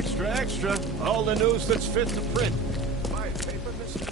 Extra, extra. All the news that's fit to print. My paper, mister?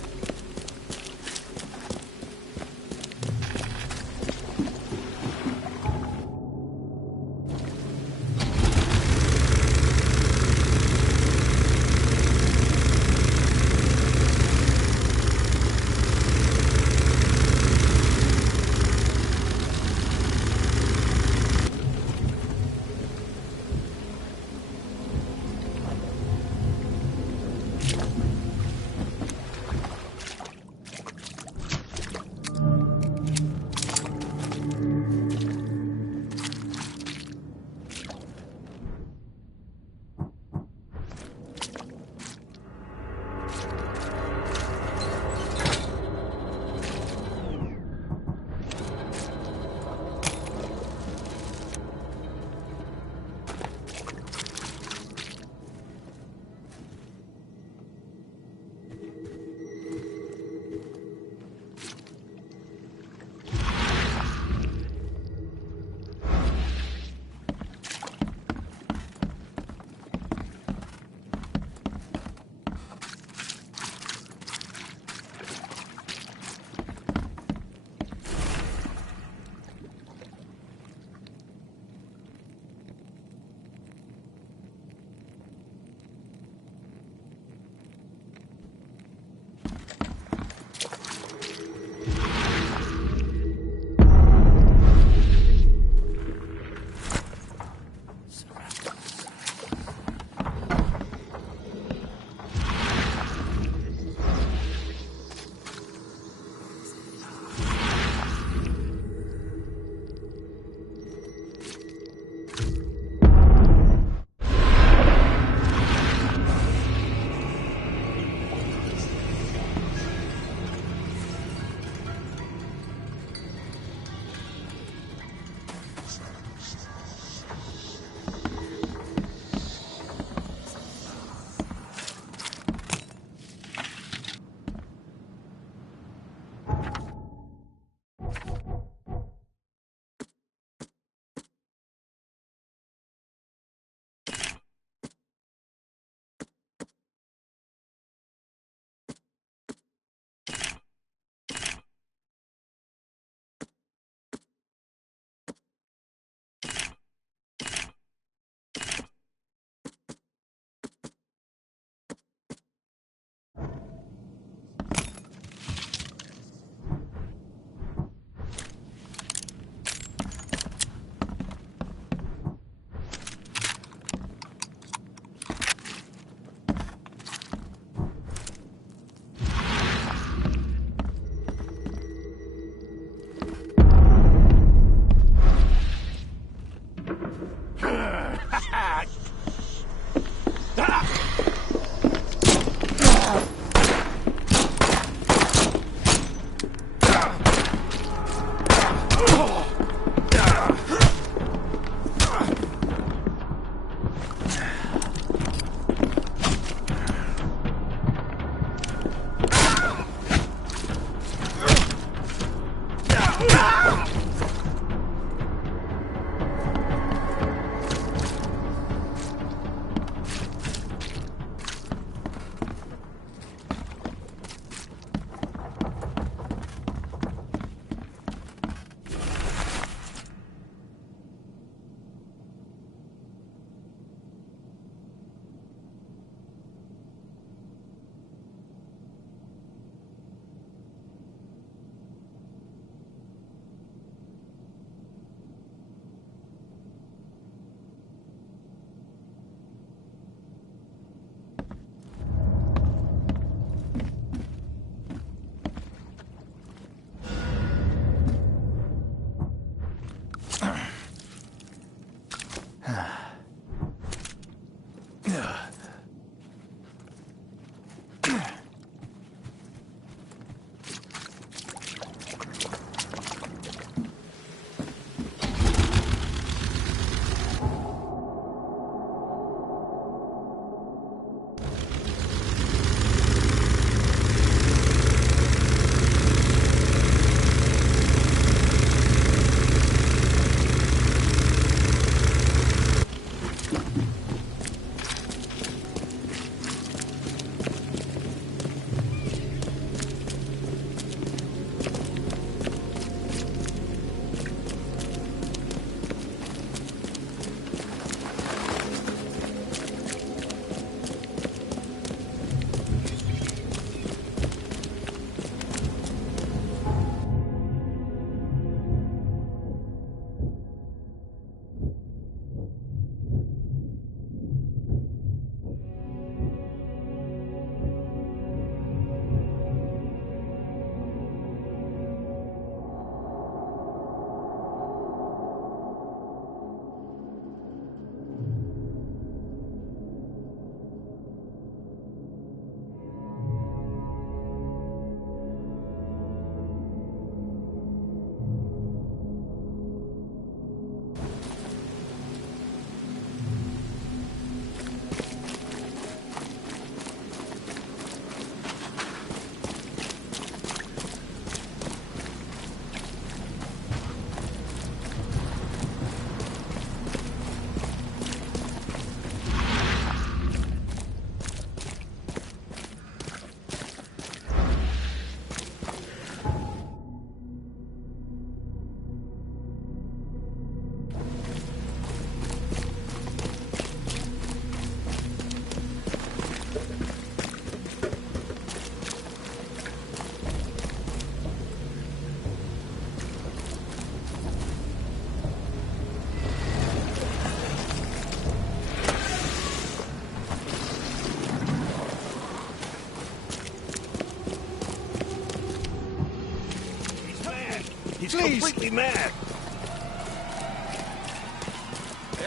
He's Please. completely mad.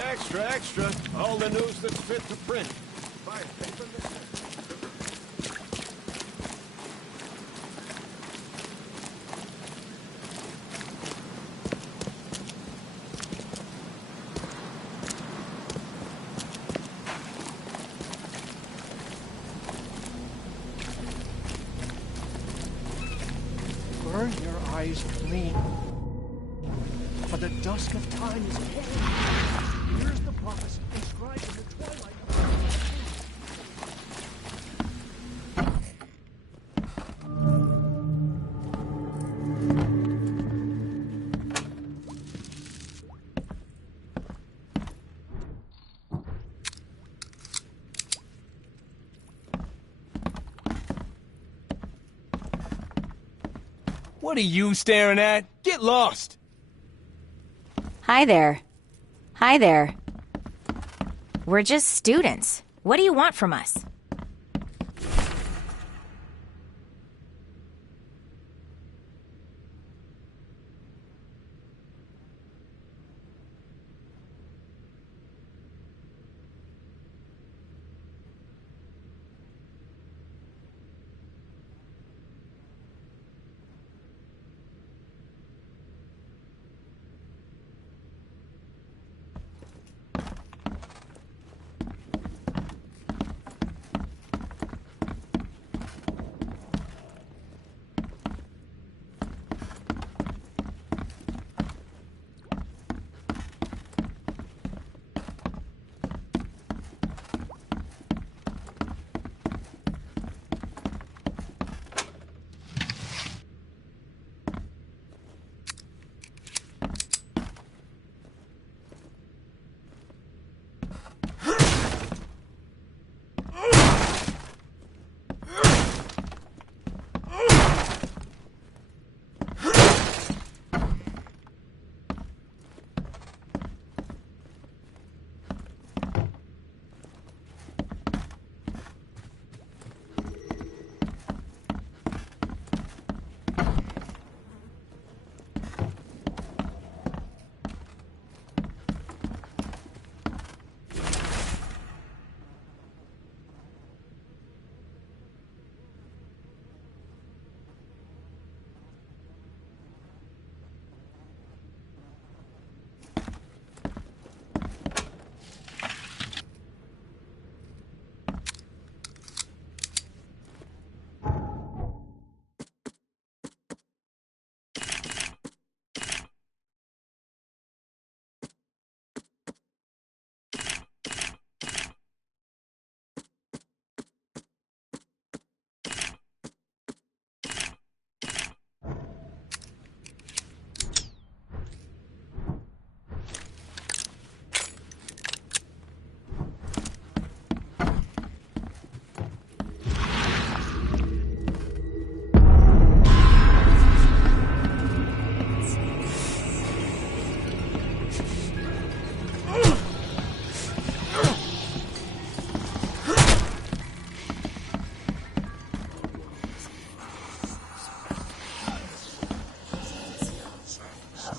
Extra, extra. All the news that's fit to print. Buy paper. Burn your eyes clean. For the dusk of time is falling. Here's the prophecy inscribed in the twilight of the What are you staring at? Get lost! Hi there. Hi there. We're just students. What do you want from us?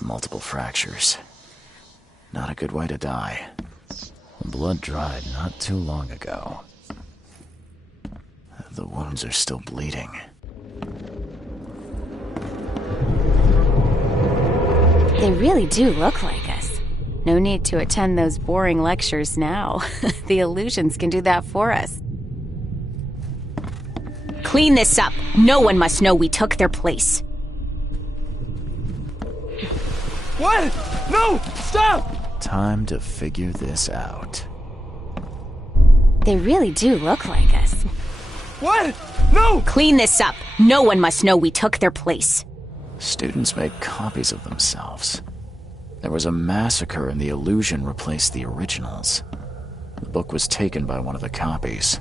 Multiple fractures. Not a good way to die. Blood dried not too long ago. The wounds are still bleeding. They really do look like us. No need to attend those boring lectures now. The illusions can do that for us. Clean this up. No one must know we took their place. What? No! Stop! Time to figure this out. They really do look like us. What? No! Clean this up. No one must know we took their place. Students make copies of themselves. There was a massacre and the illusion replaced the originals. The book was taken by one of the copies.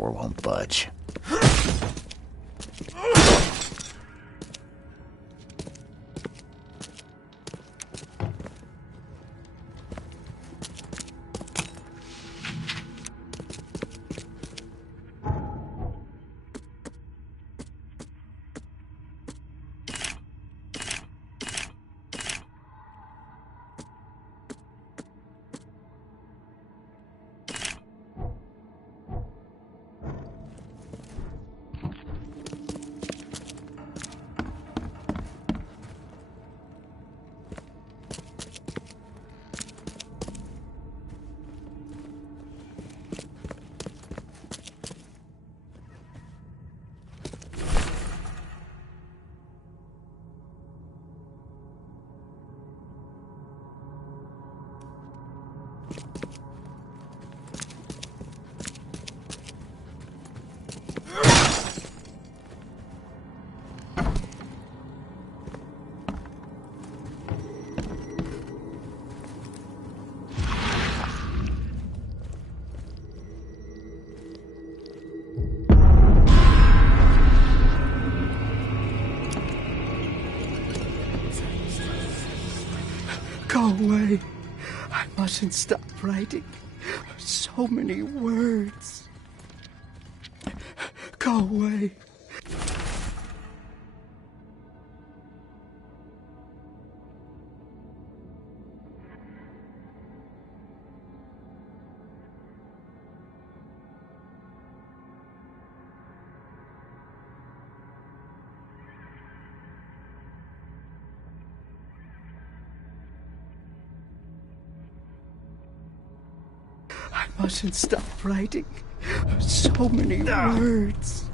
door won't budge. Go away. I mustn't stop writing. So many words. Go away. I mustn't stop writing. So many words.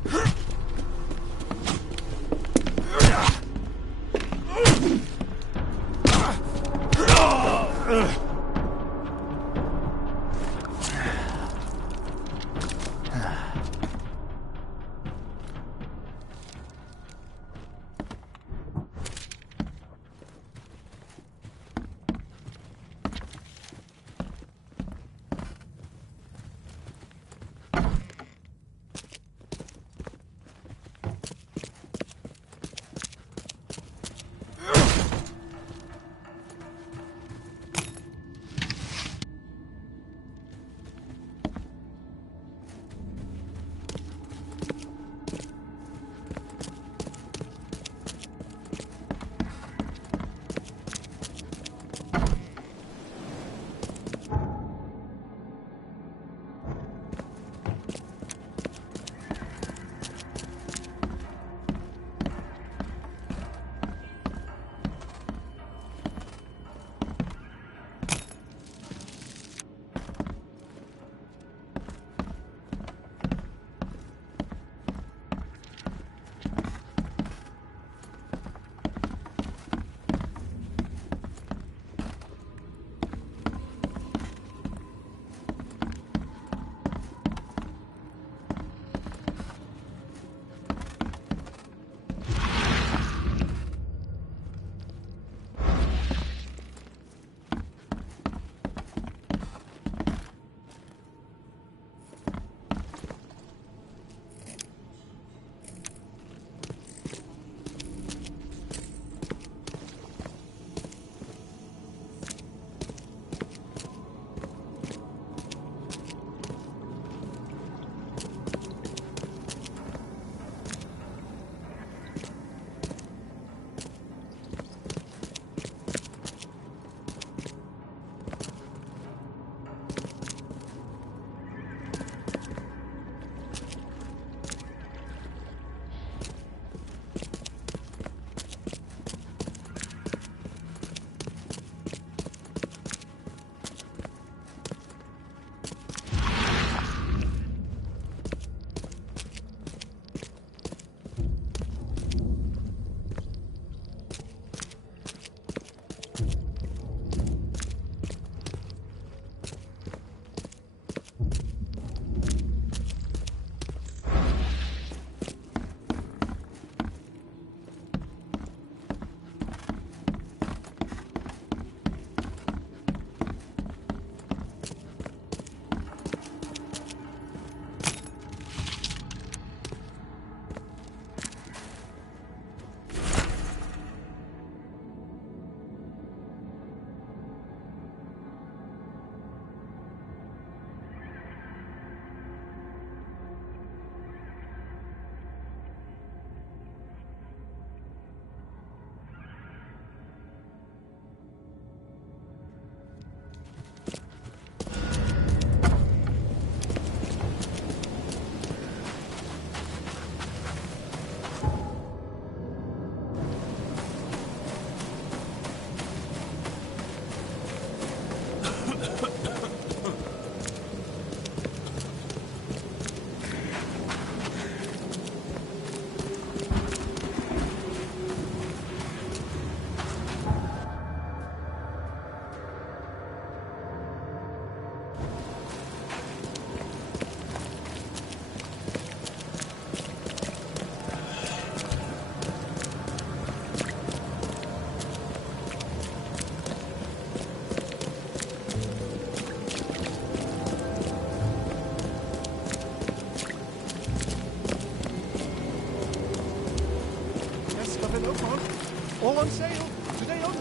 sale. Today only.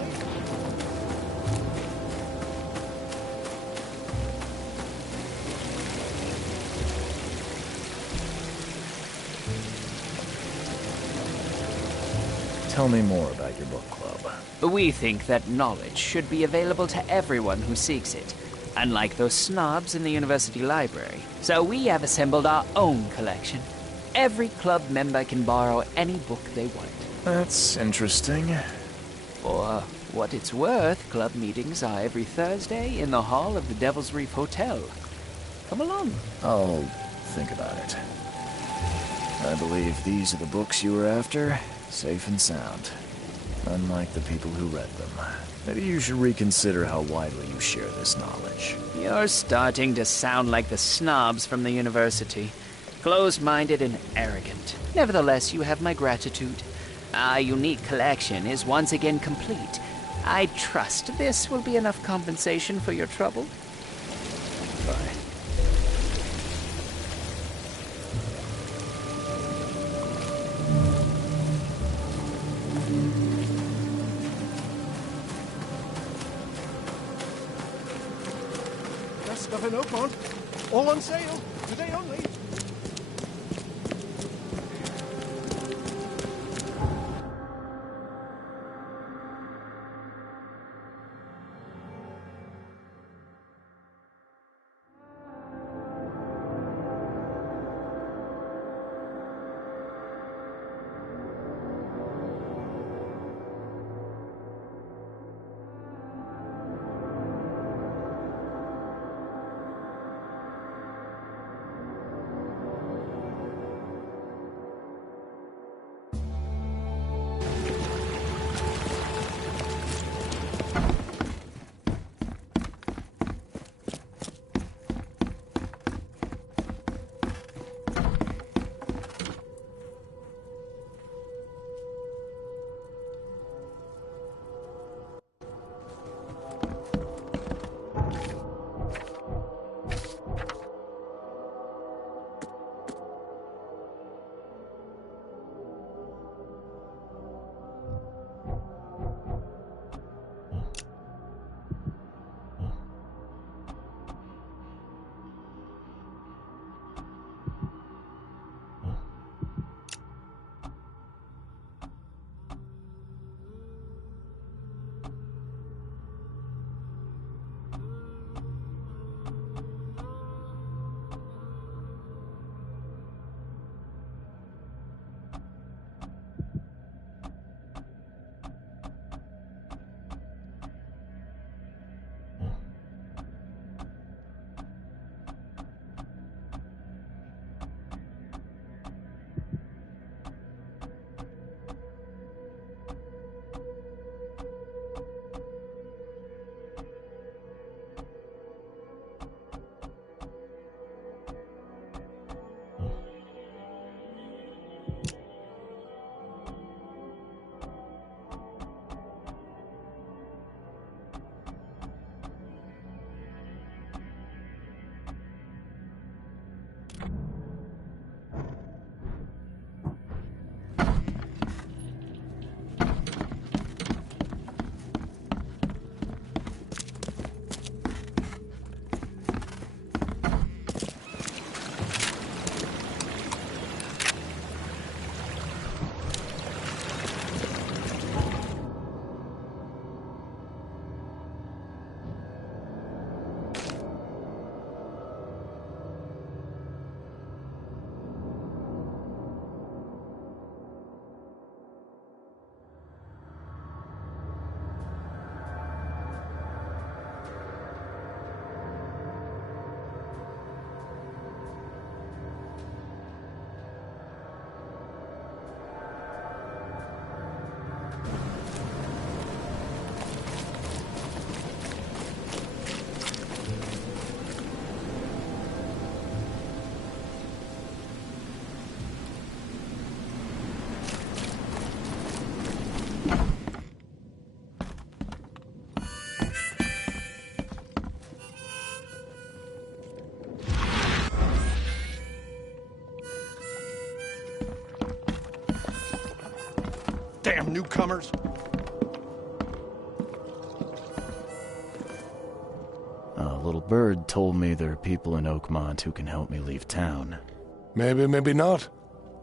Tell me more about your book club. We think that knowledge should be available to everyone who seeks it, unlike those snobs in the university library. So we have assembled our own collection. Every club member can borrow any book they want. That's interesting. For what it's worth, club meetings are every Thursday in the hall of the Devil's Reef Hotel. Come along. I'll think about it. I believe these are the books you were after. Safe and sound. Unlike the people who read them. Maybe you should reconsider how widely you share this knowledge. You're starting to sound like the snobs from the university. Closed-minded and arrogant. Nevertheless, you have my gratitude. Our unique collection is once again complete. I trust this will be enough compensation for your trouble. Bye. Best stuff in Oakmont. All on sale. Today only. Damn newcomers. That bird told me there are people in Oakmont who can help me leave town. Maybe, maybe not.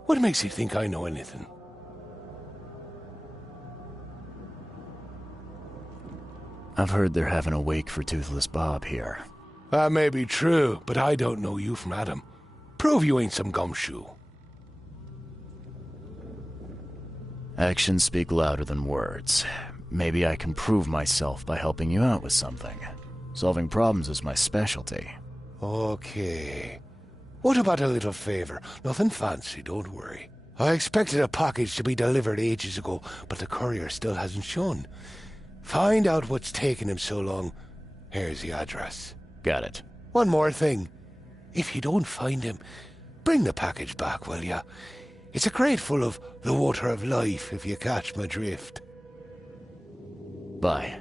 What makes you think I know anything? I've heard they're having a wake for Toothless Bob here. That may be true, but I don't know you from Adam. Prove you ain't some gumshoe. Actions speak louder than words. Maybe I can prove myself by helping you out with something. Solving problems is my specialty. Okay. What about a little favor? Nothing fancy, don't worry. I expected a package to be delivered ages ago, but the courier still hasn't shown. Find out what's taking him so long. Here's the address. Got it. One more thing. If you don't find him, bring the package back, will ya? It's a crate full of the water of life, if you catch my drift. Bye.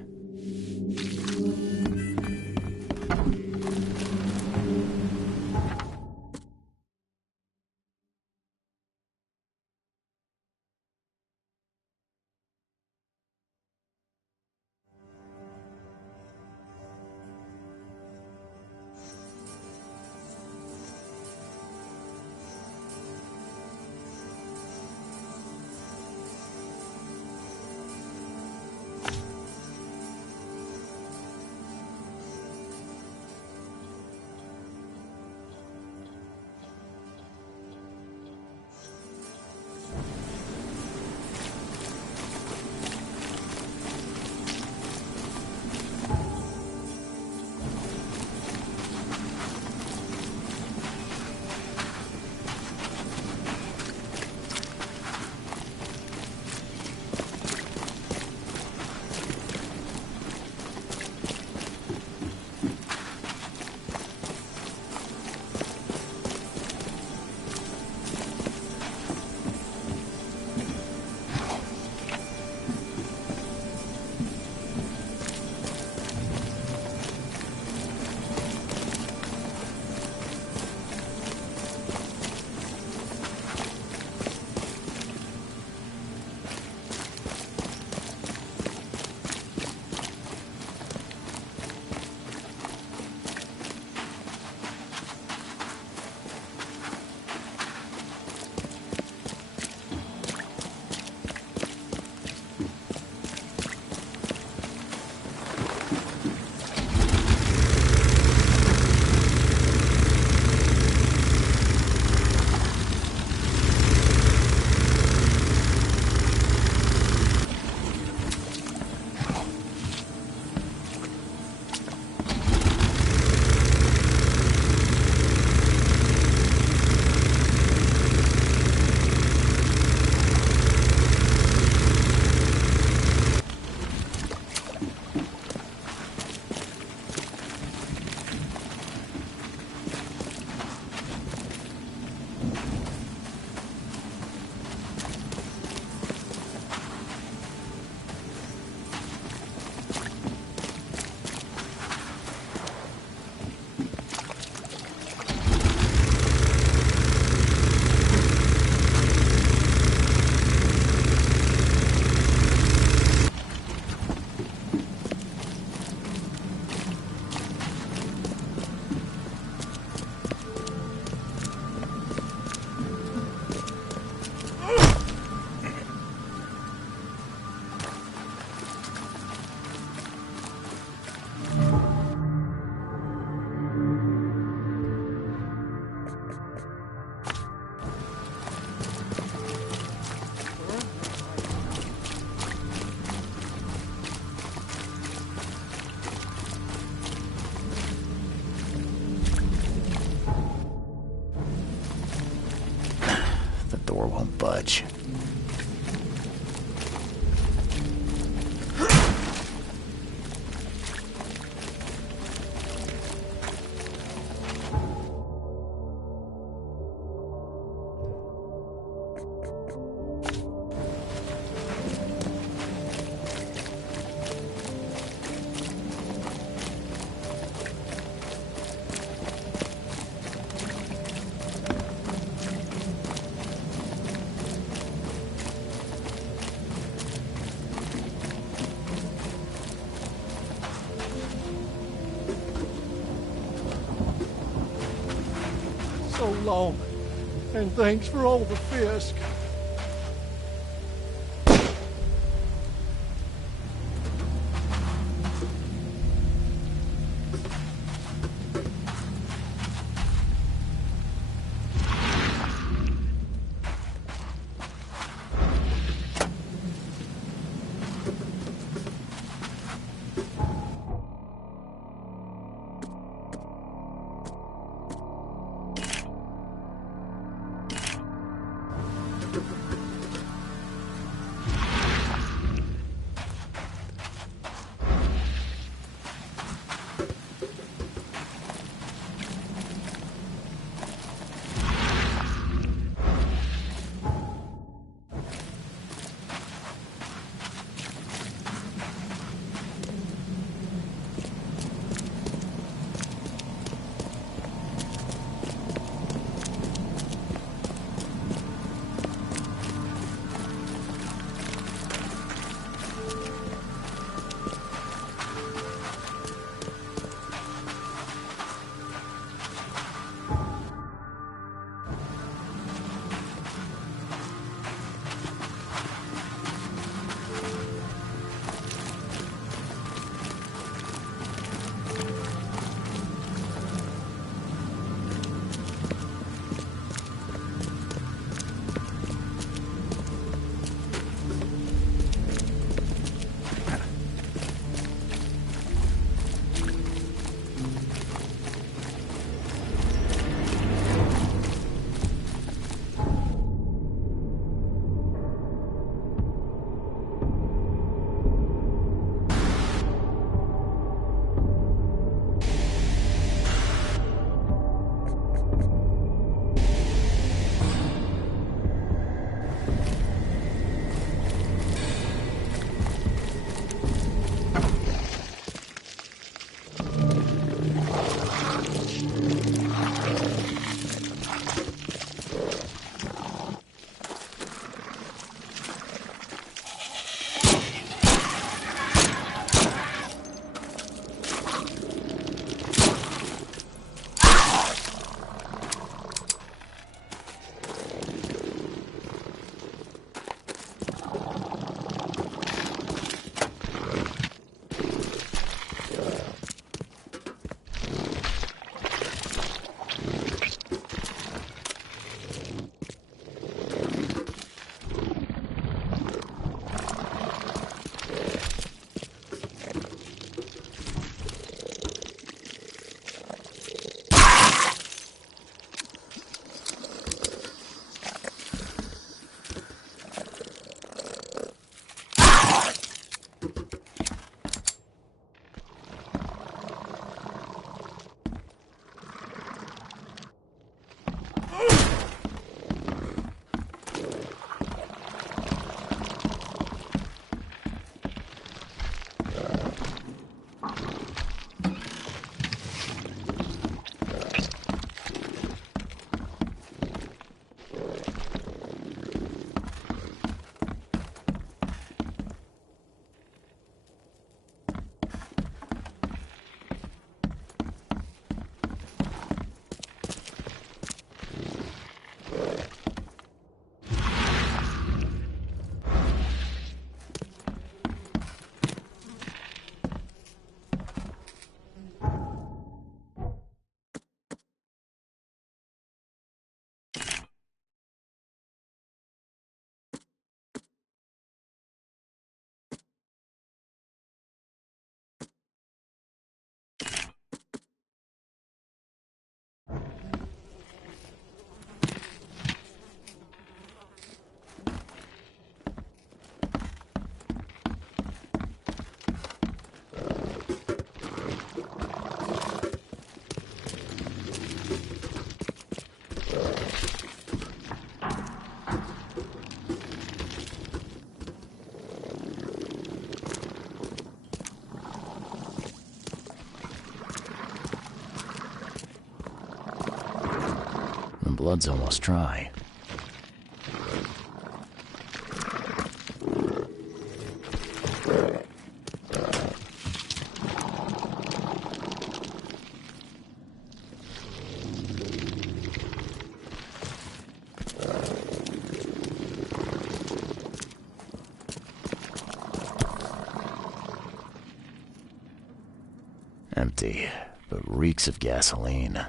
door won't budge. long. And thanks for all the fisk. The blood's almost dry. Empty, but reeks of gasoline.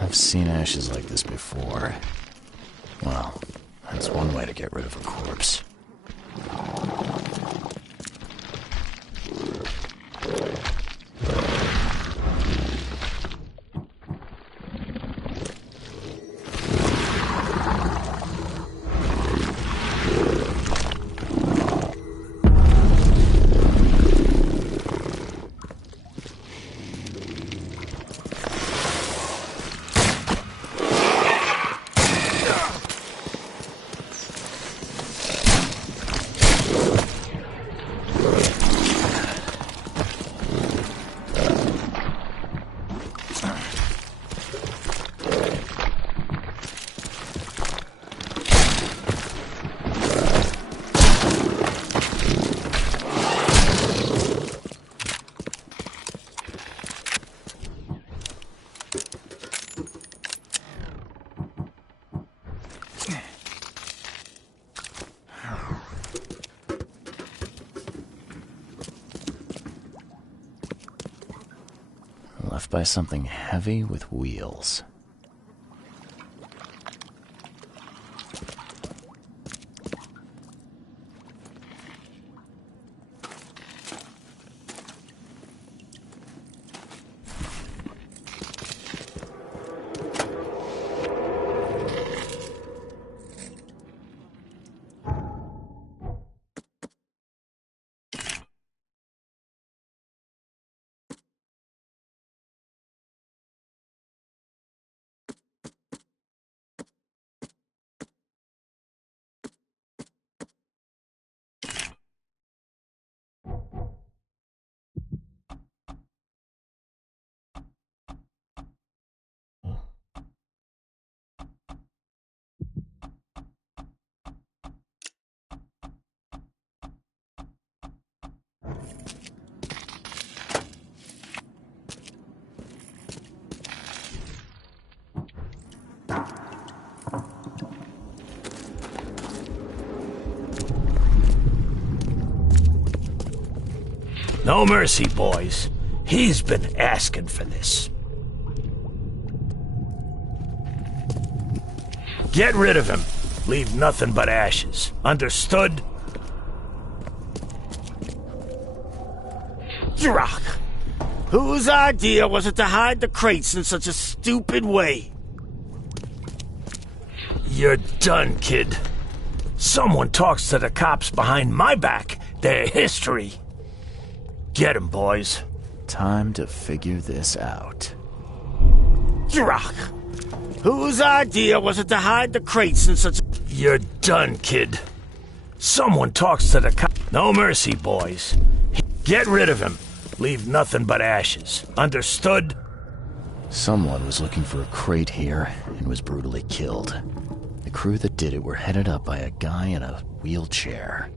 I've seen ashes like this before. Well, that's one way to get rid of a corpse. Left by something heavy with wheels. No mercy, boys. He's been asking for this. Get rid of him. Leave nothing but ashes. Understood? Drock! Whose idea was it to hide the crates in such a stupid way? You're done, kid. Someone talks to the cops behind my back. Their history. Get him, boys. Time to figure this out. Drock! Whose idea was it to hide the crates in such a... You're done, kid. Someone talks to the cops. No mercy, boys. Get rid of him. Leave nothing but ashes. Understood? Someone was looking for a crate here and was brutally killed. The crew that did it were headed up by a guy in a wheelchair.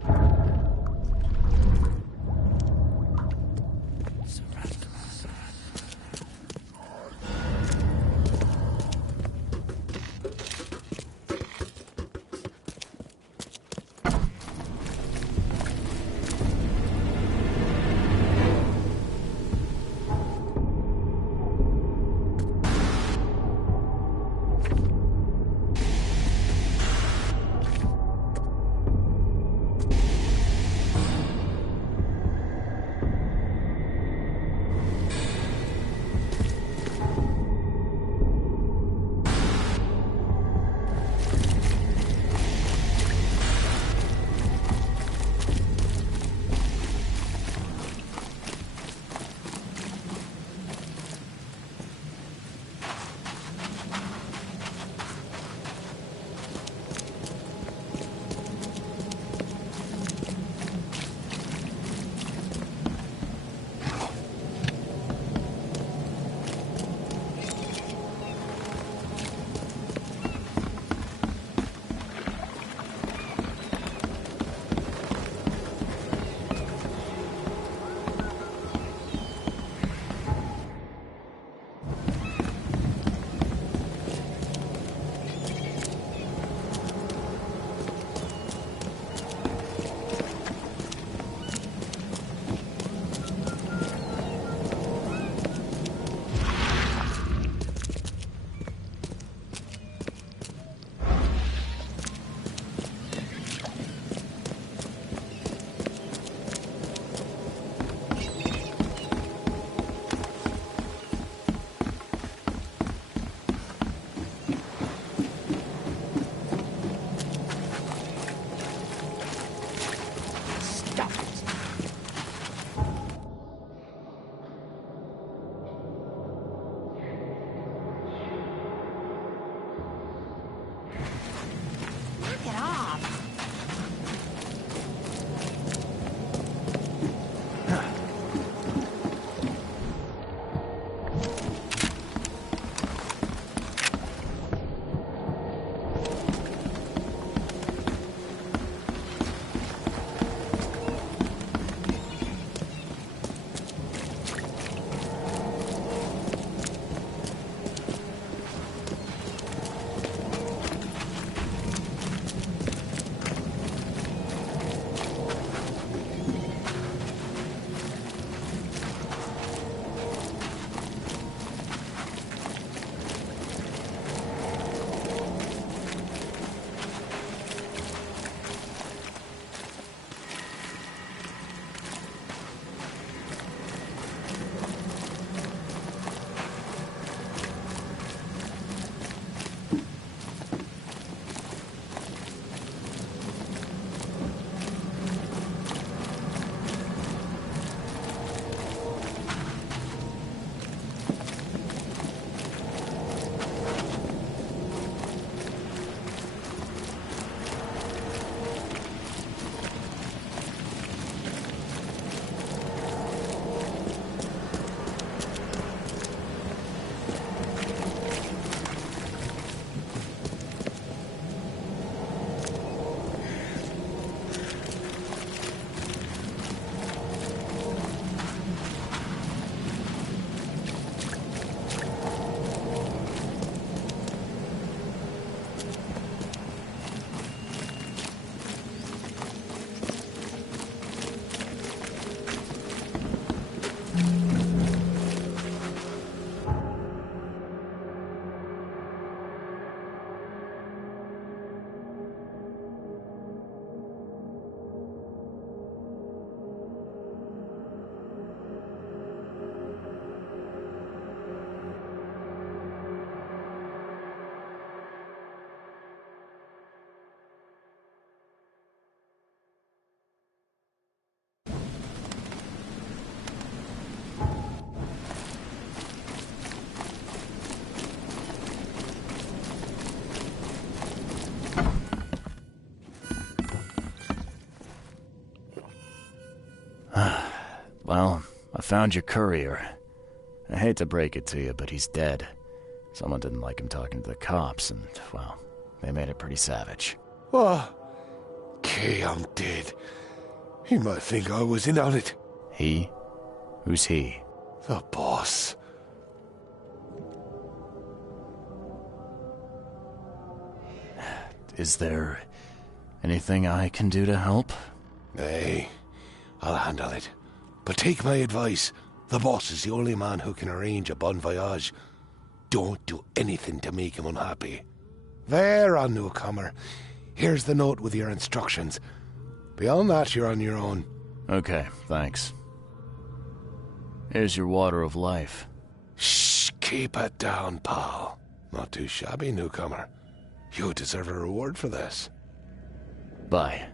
found your courier. I hate to break it to you, but he's dead. Someone didn't like him talking to the cops, and, well, they made it pretty savage. What? Okay, I'm dead. He might think I was in on it. He? Who's he? The boss. Is there anything I can do to help? Nay, I'll handle it. But take my advice. The boss is the only man who can arrange a bon voyage. Don't do anything to make him unhappy. There, on newcomer. Here's the note with your instructions. Beyond that, you're on your own. Okay, thanks. Here's your water of life. Shh, keep it down, pal. Not too shabby, newcomer. You deserve a reward for this. Bye.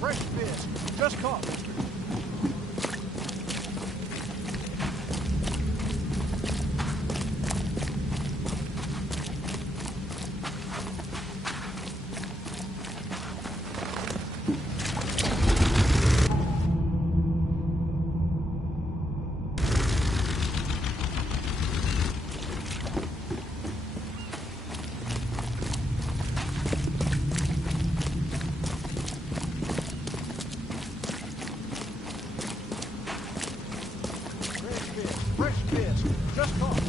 Fresh fish. Just caught. Fresh fish. Just caught.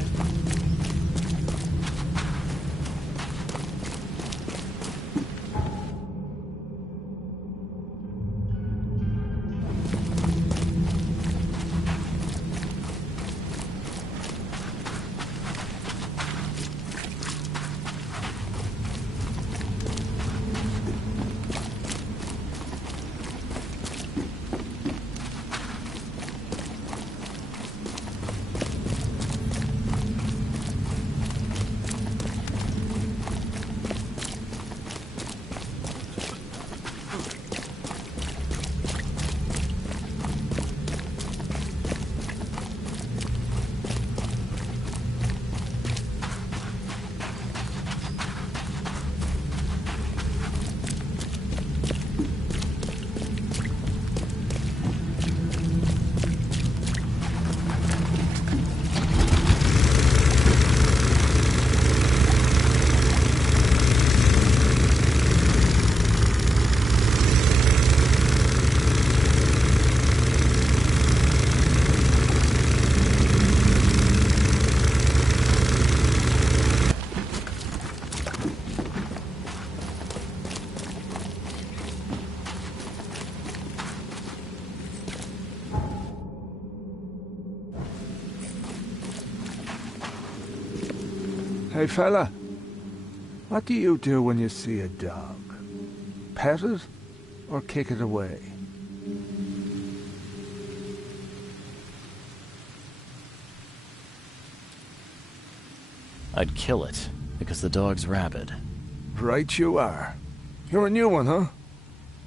Hey fella, what do you do when you see a dog? Pet it or kick it away? I'd kill it, because the dog's rabid. Right you are. You're a new one, huh?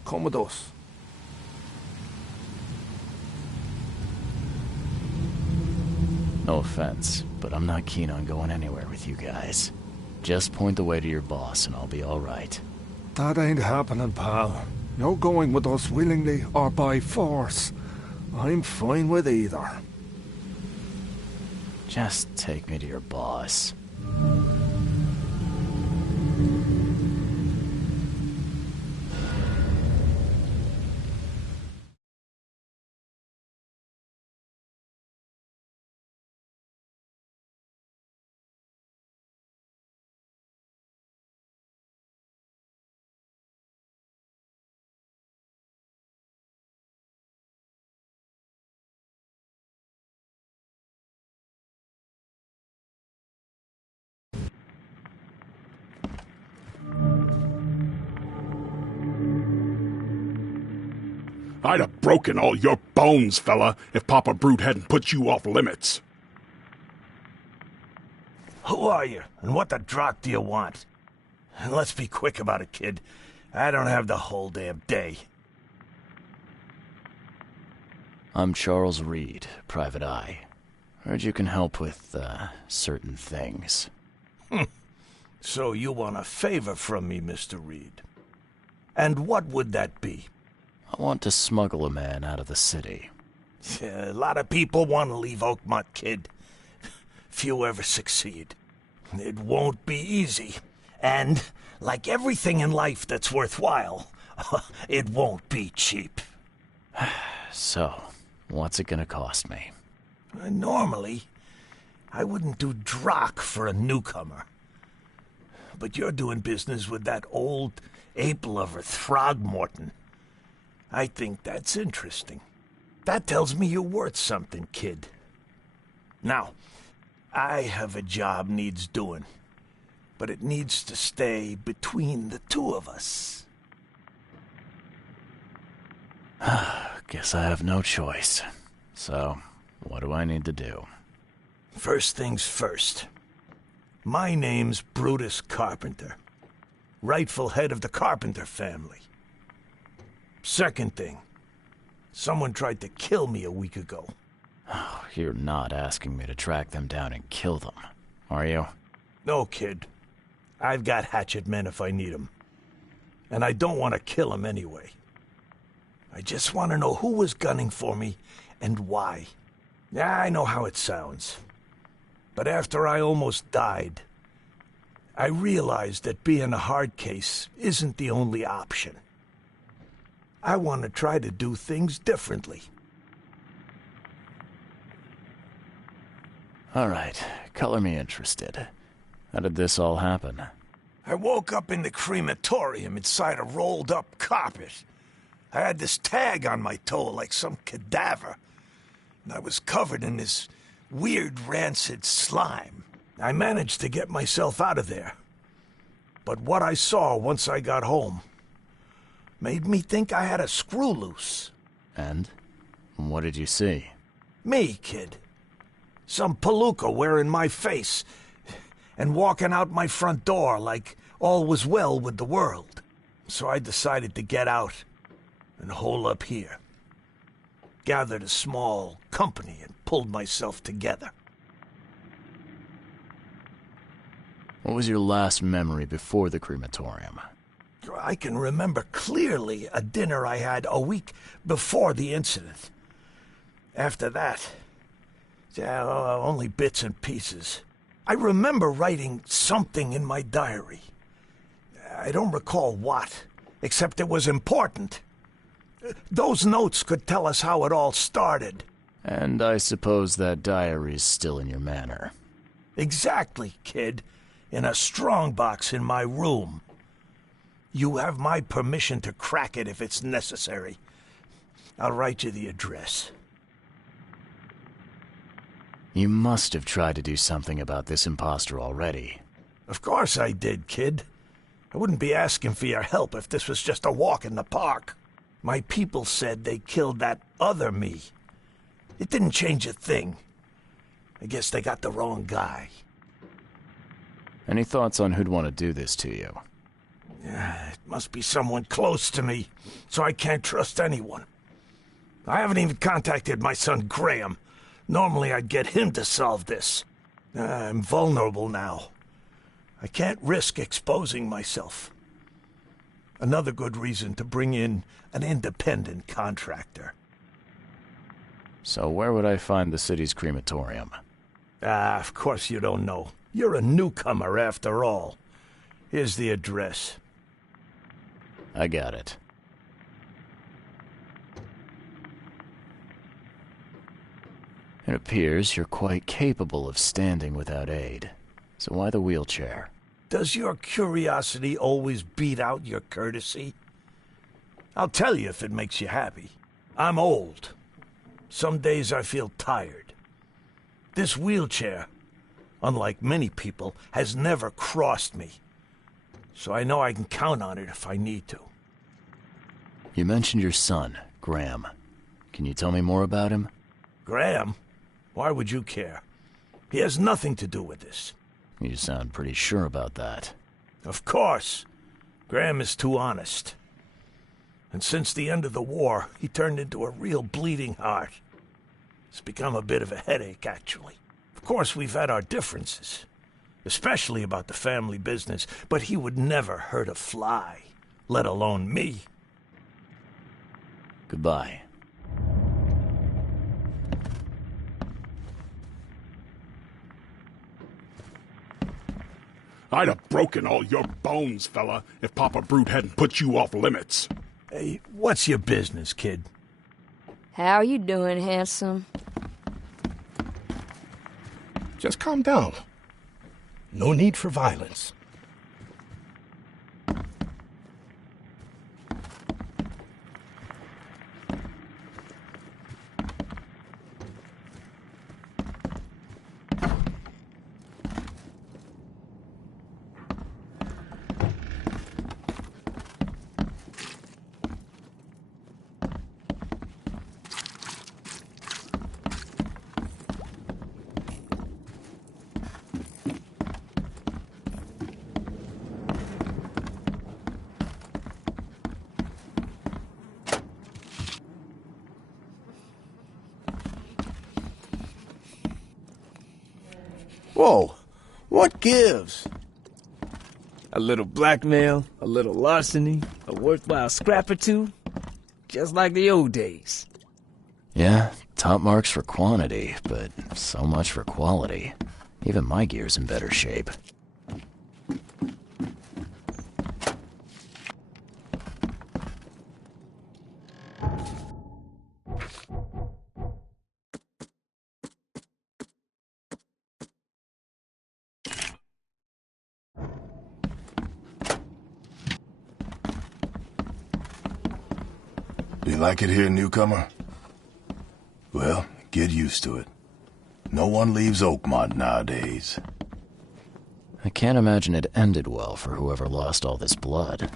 Come with us. No offense, but I'm not keen on going anywhere with you guys. Just point the way to your boss and I'll be alright. That ain't happening, pal. You're going with us willingly or by force. I'm fine with either. Just take me to your boss. I'd have broken all your bones, fella, if Papa Brute hadn't put you off limits. Who are you, and what the drock do you want? And let's be quick about it, kid. I don't have the whole damn day. I'm Charles Reed, Private Eye. Heard you can help with, certain things. So you want a favor from me, Mr. Reed. And what would that be? I want to smuggle a man out of the city. A lot of people want to leave Oakmont, kid. Few ever succeed. It won't be easy. And, like everything in life that's worthwhile, it won't be cheap. So, what's it gonna cost me? Normally, I wouldn't do drock for a newcomer. But you're doing business with that old ape-lover Throgmorton. I think that's interesting. That tells me you're worth something, kid. Now, I have a job needs doing, but it needs to stay between the two of us. Guess I have no choice. So, what do I need to do? First things first. My name's Brutus Carpenter, rightful head of the Carpenter family. Second thing, someone tried to kill me a week ago. Oh, you're not asking me to track them down and kill them, are you? No, kid. I've got hatchet men if I need 'em. And I don't want to kill 'em anyway. I just want to know who was gunning for me and why. Yeah, I know how it sounds. But after I almost died, I realized that being a hard case isn't the only option. I want to try to do things differently. Alright, color me interested. How did this all happen? I woke up in the crematorium inside a rolled-up carpet. I had this tag on my toe like some cadaver, and I was covered in this weird rancid slime. I managed to get myself out of there. But what I saw once I got home made me think I had a screw loose. And? What did you see? Me, kid. Some palooka wearing my face and walking out my front door like all was well with the world. So I decided to get out and hole up here. Gathered a small company and pulled myself together. What was your last memory before the crematorium? I can remember clearly a dinner I had a week before the incident. After that, only bits and pieces. I remember writing something in my diary. I don't recall what, except it was important. Those notes could tell us how it all started. And I suppose that diary's still in your manor. Exactly, kid. In a strongbox in my room. You have my permission to crack it if it's necessary. I'll write you the address. You must have tried to do something about this imposter already. Of course I did, kid. I wouldn't be asking for your help if this was just a walk in the park. My people said they killed that other me. It didn't change a thing. I guess they got the wrong guy. Any thoughts on who'd want to do this to you? It must be someone close to me, so I can't trust anyone. I haven't even contacted my son Graham. Normally I'd get him to solve this. I'm vulnerable now. I can't risk exposing myself. Another good reason to bring in an independent contractor. So where would I find the city's crematorium? Of course you don't know. You're a newcomer after all. Here's the address. I got it. It appears you're quite capable of standing without aid. So why the wheelchair? Does your curiosity always beat out your courtesy? I'll tell you if it makes you happy. I'm old. Some days I feel tired. This wheelchair, unlike many people, has never crossed me. So I know I can count on it if I need to. You mentioned your son, Graham. Can you tell me more about him? Graham? Why would you care? He has nothing to do with this. You sound pretty sure about that. Of course. Graham is too honest. And since the end of the war, he turned into a real bleeding heart. It's become a bit of a headache, actually. Of course, we've had our differences, especially about the family business, but he would never hurt a fly, let alone me. Goodbye. I'd have broken all your bones, fella, if Papa Brute hadn't put you off limits. Hey, what's your business, kid? How you doing, handsome? Just calm down. No need for violence. Whoa, what gives? A little blackmail, a little larceny, a worthwhile scrap or two. Just like the old days. Yeah, top marks for quantity, but so much for quality. Even my gear's in better shape. You like it here, newcomer? Well, get used to it. No one leaves Oakmont nowadays. I can't imagine it ended well for whoever lost all this blood.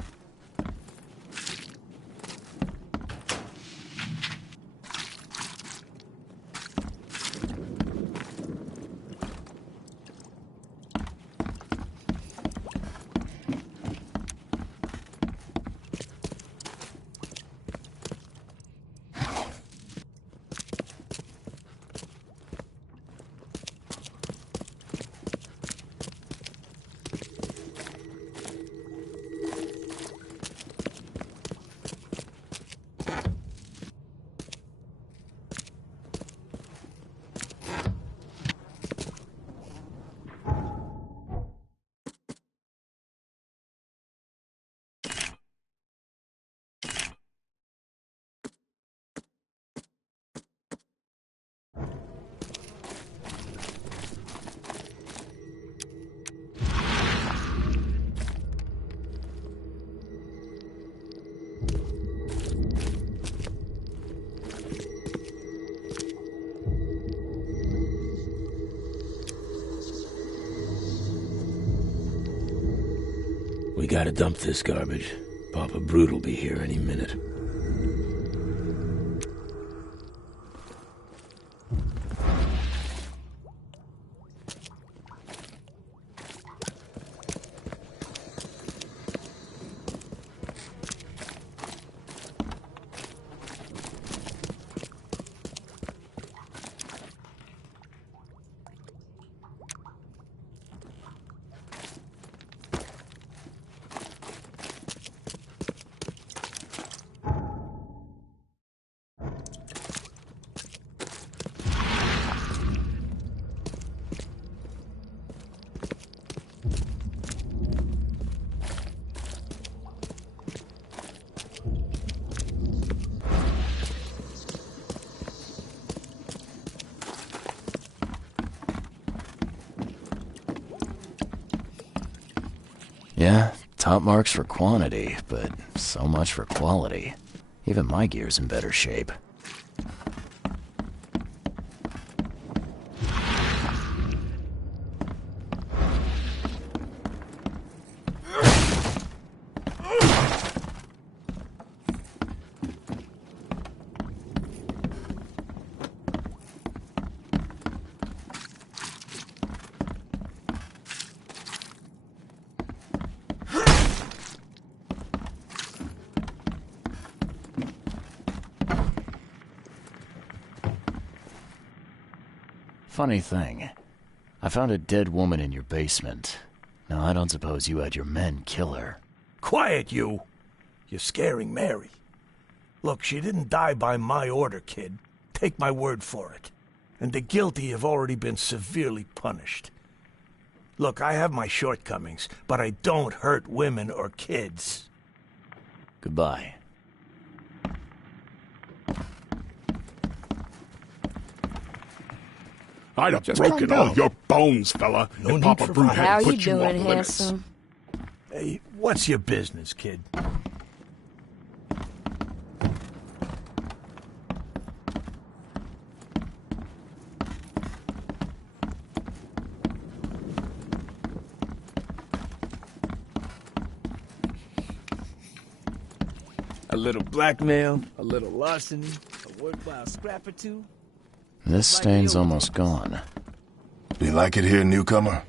We gotta dump this garbage. Papa Brute will be here any minute. Yeah, top marks for quantity, but so much for quality. Even my gear's in better shape. Funny thing, I found a dead woman in your basement. Now, I don't suppose you had your men kill her. Quiet, you! You're scaring Mary. Look, she didn't die by my order, kid. Take my word for it. And the guilty have already been severely punished. Look, I have my shortcomings, but I don't hurt women or kids. Goodbye. I'd have Just broken calm all down. your bones, fella, No if need Papa for Brute violence. How hadn't you put you off doing, limits. handsome? Hey, what's your business, kid? A little blackmail, a little larceny, a worthwhile scrap or two. This stain's almost gone. Do you like it here, newcomer?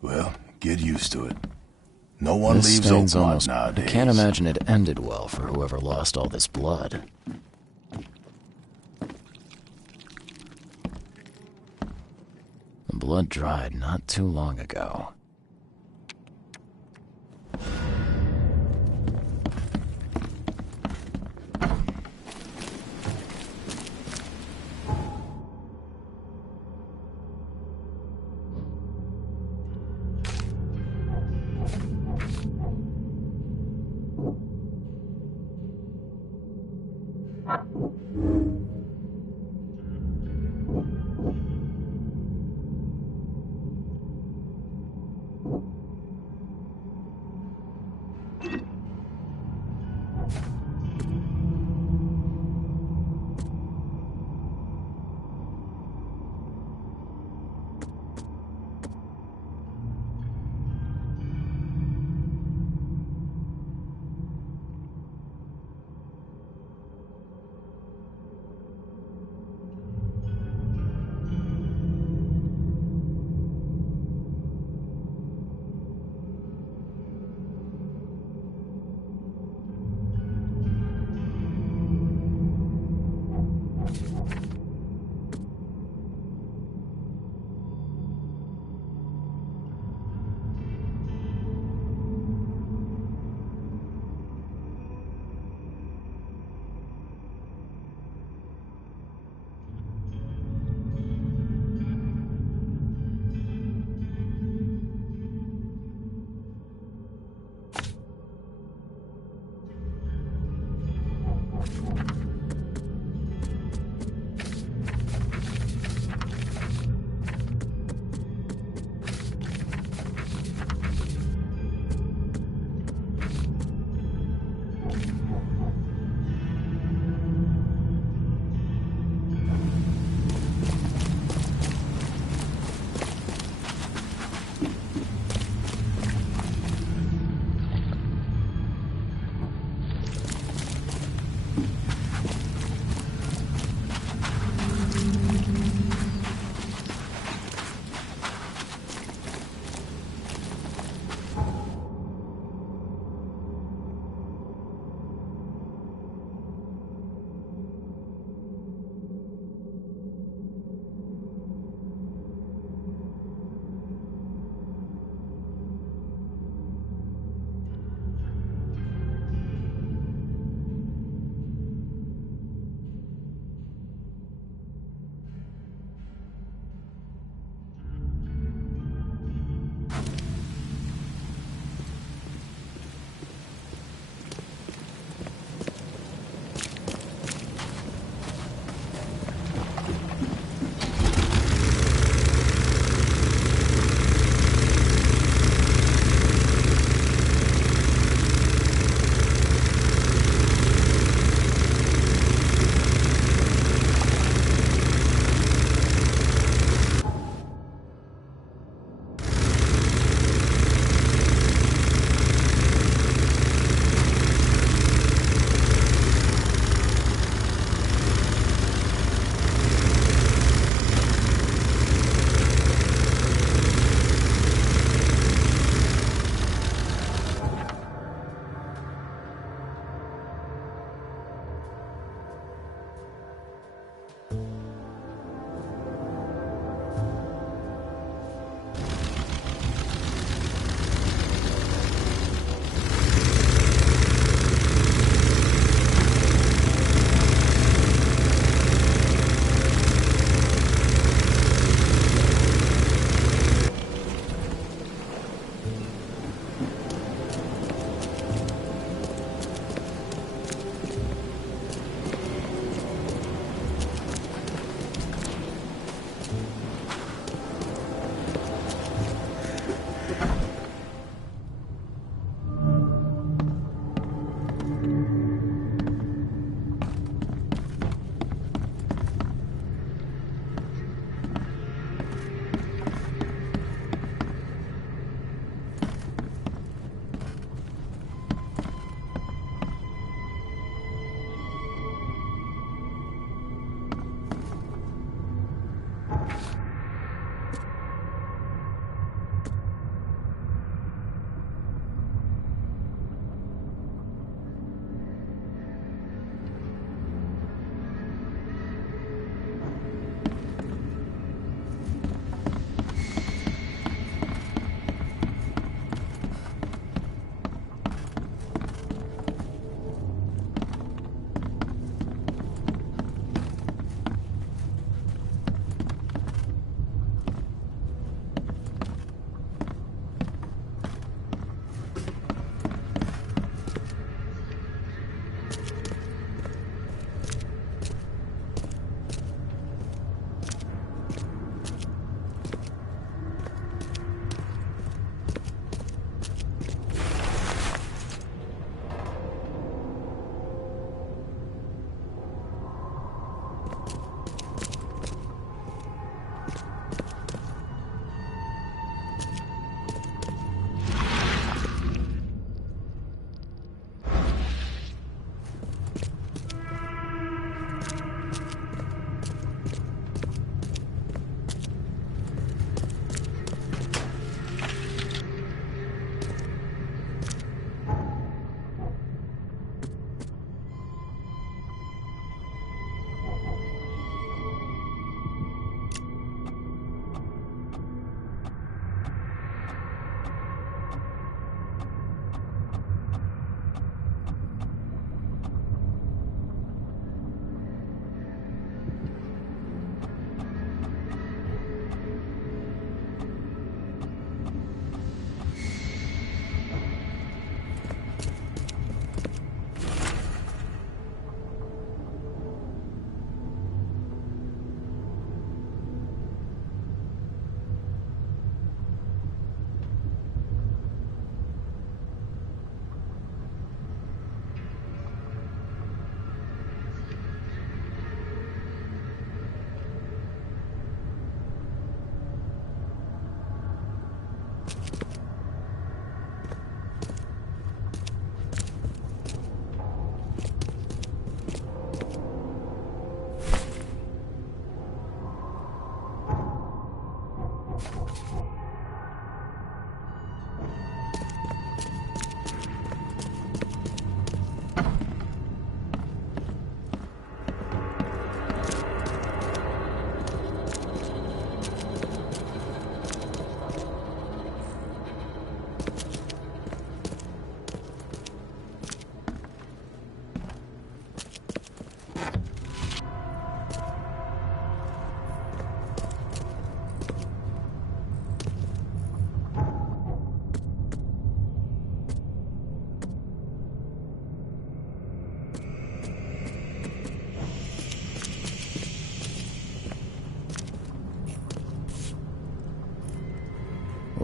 Well, get used to it. No one This leaves stain's Oakmont almost... nowadays. I can't imagine it ended well for whoever lost all this blood. The blood dried not too long ago.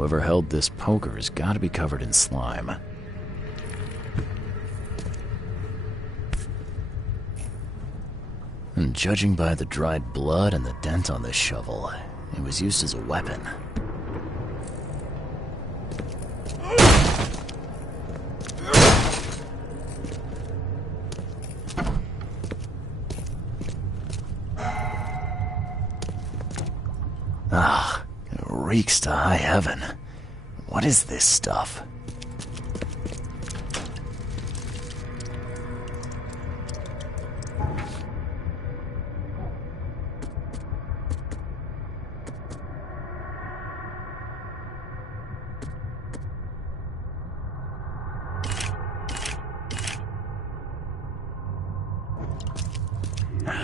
Whoever held this poker has got to be covered in slime. And judging by the dried blood and the dent on this shovel, it was used as a weapon. Ah, it reeks to high heaven. What is this stuff?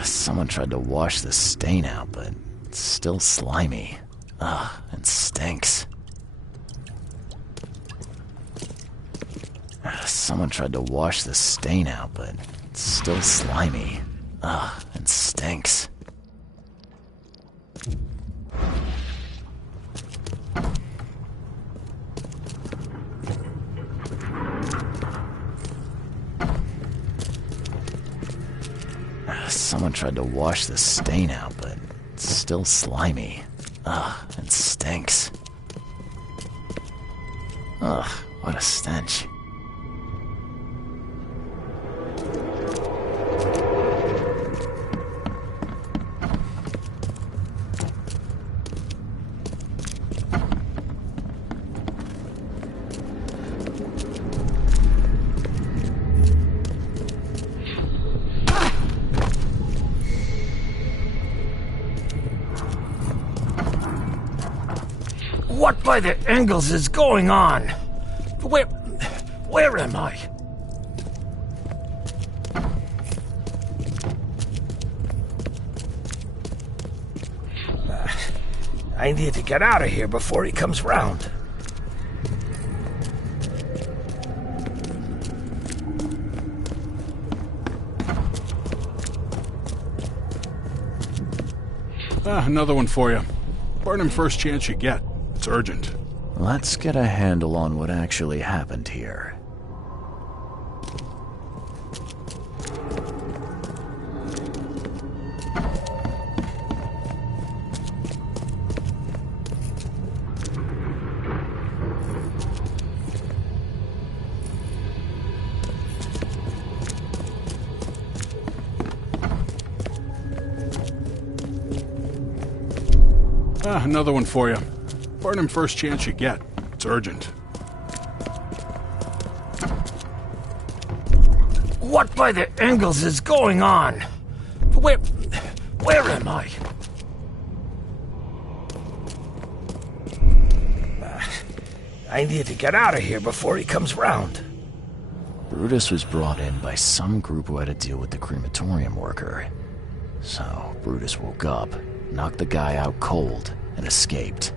Someone tried to wash the stain out, but it's still slimy. Ugh, and stinks. Someone tried to wash the stain out, but it's still slimy. Ugh, and stinks. Someone tried to wash the stain out, but it's still slimy. Ugh, and stinks. Ugh, what a stench. What by the Engels is going on? Where am I? I need to get out of here before he comes round. Another one for you. Burn him first chance you get. It's urgent. Let's get a handle on what actually happened here. Another one for you. Burn him first chance you get. It's urgent. What by the Engels is going on? Where am I? I need to get out of here before he comes round. Brutus was brought in by some group who had to deal with the crematorium worker. So, Brutus woke up, knocked the guy out cold, and escaped.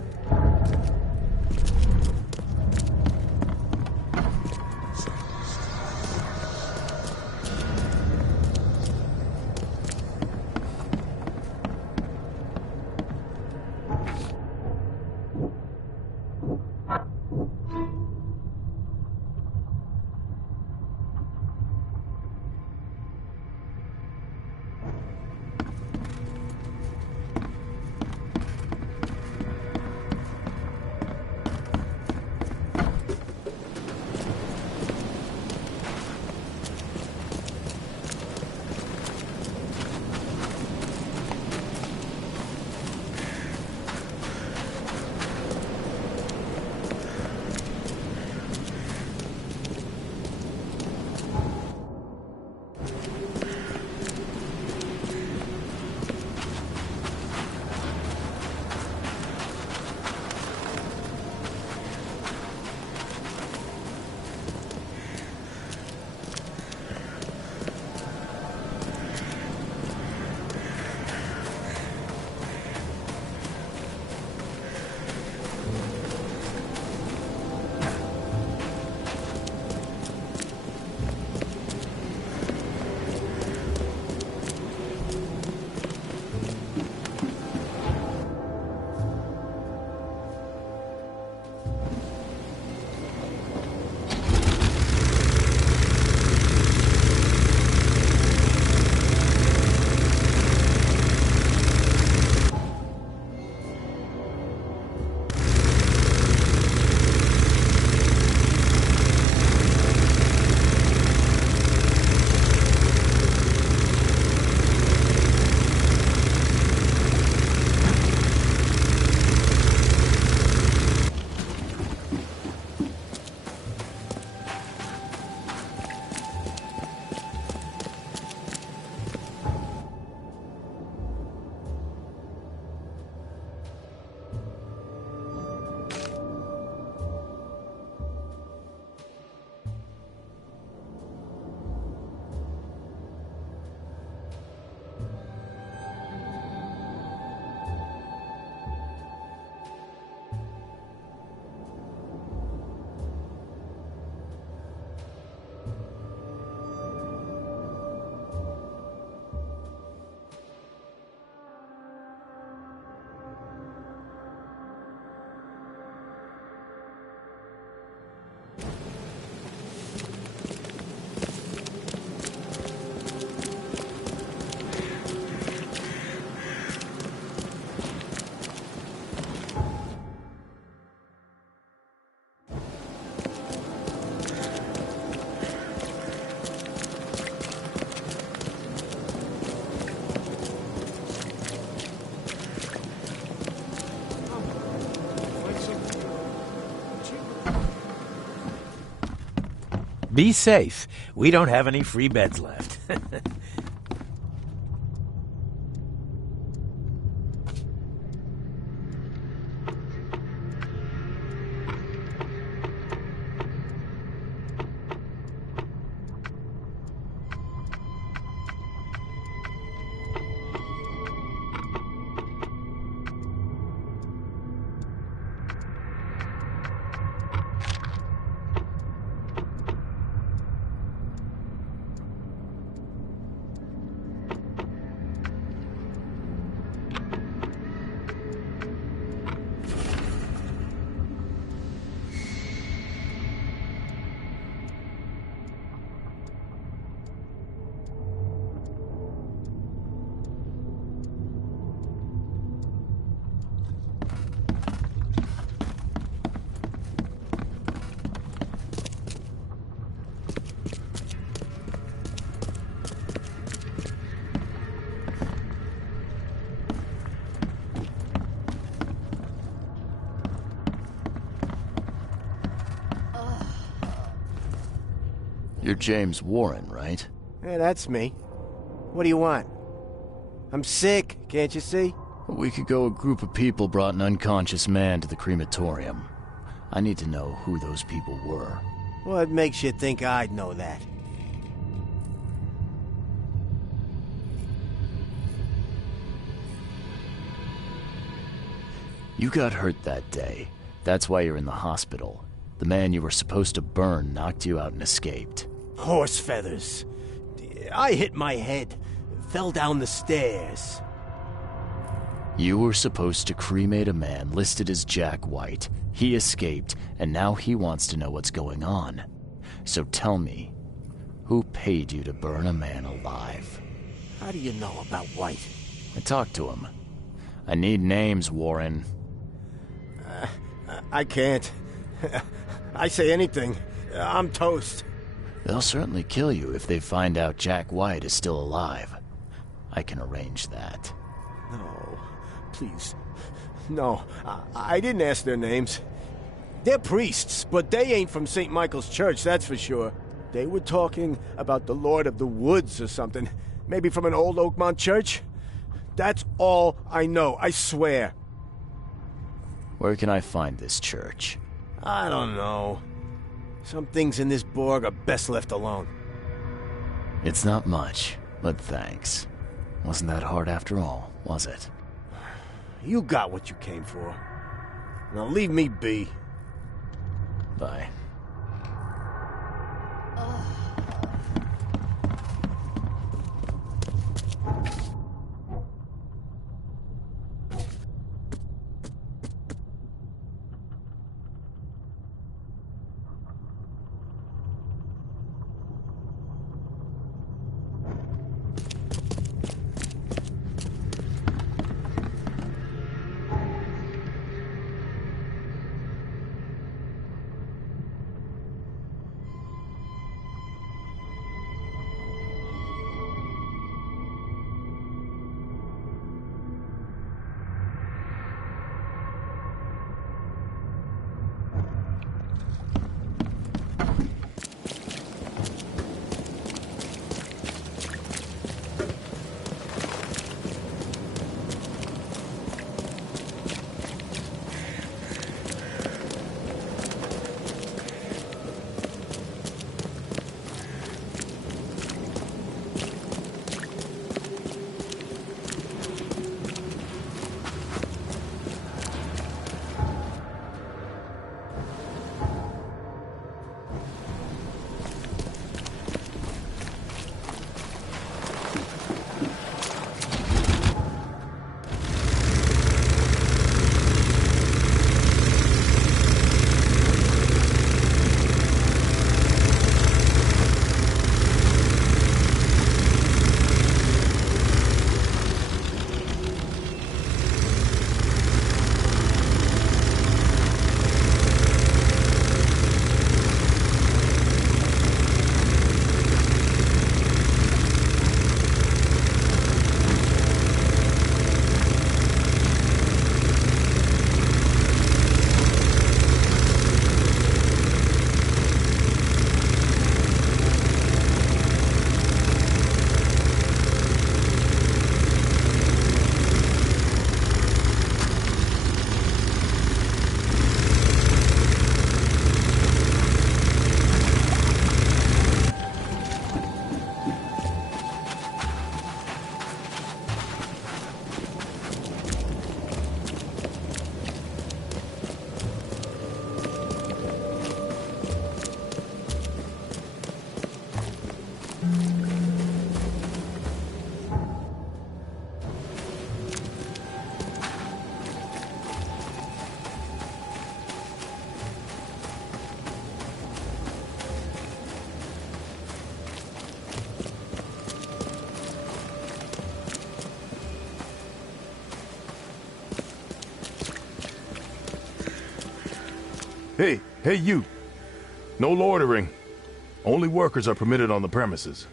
Be safe. We don't have any free beds left. You're James Warren, right? Yeah, that's me. What do you want? I'm sick, can't you see? A week ago, a group of people brought an unconscious man to the crematorium. I need to know who those people were. What makes you think I'd know that? You got hurt that day. That's why you're in the hospital. The man you were supposed to burn knocked you out and escaped. Horse feathers. I hit my head. Fell down the stairs. You were supposed to cremate a man listed as Jack White. He escaped, and now he wants to know what's going on. So tell me, who paid you to burn a man alive? How do you know about White? I talked to him. I need names, Warren. I can't. I say anything. I'm toast. They'll certainly kill you if they find out Jack White is still alive. I can arrange that. No, please. No, I didn't ask their names. They're priests, but they ain't from St. Michael's Church, that's for sure. They were talking about the Lord of the Woods or something. Maybe from an old Oakmont church? That's all I know, I swear. Where can I find this church? I don't know. Some things in this Borg are best left alone. It's not much, but thanks. Wasn't that hard after all, was it? You got what you came for. Now leave me be. Bye. Hey, you. No loitering. Only workers are permitted on the premises.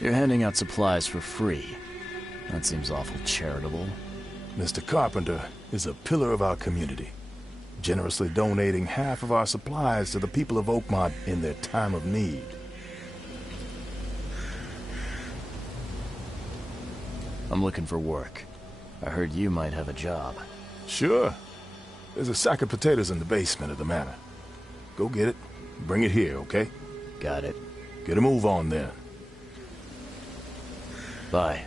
You're handing out supplies for free. That seems awful charitable. Mr. Carpenter is a pillar of our community, generously donating half of our supplies to the people of Oakmont in their time of need. I'm looking for work. I heard you might have a job. Sure. There's a sack of potatoes in the basement of the manor. Go get it. Bring it here, okay? Got it. Get a move on then. Bye.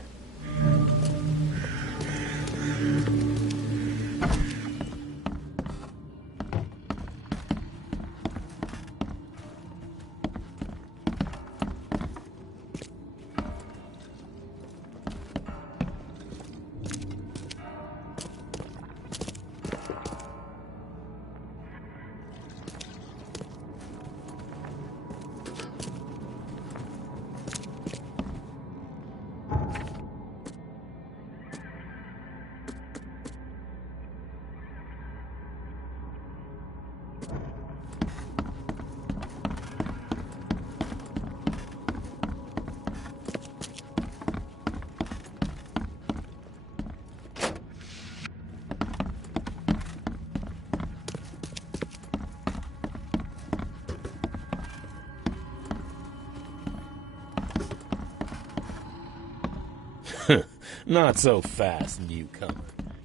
Not so fast, newcomer.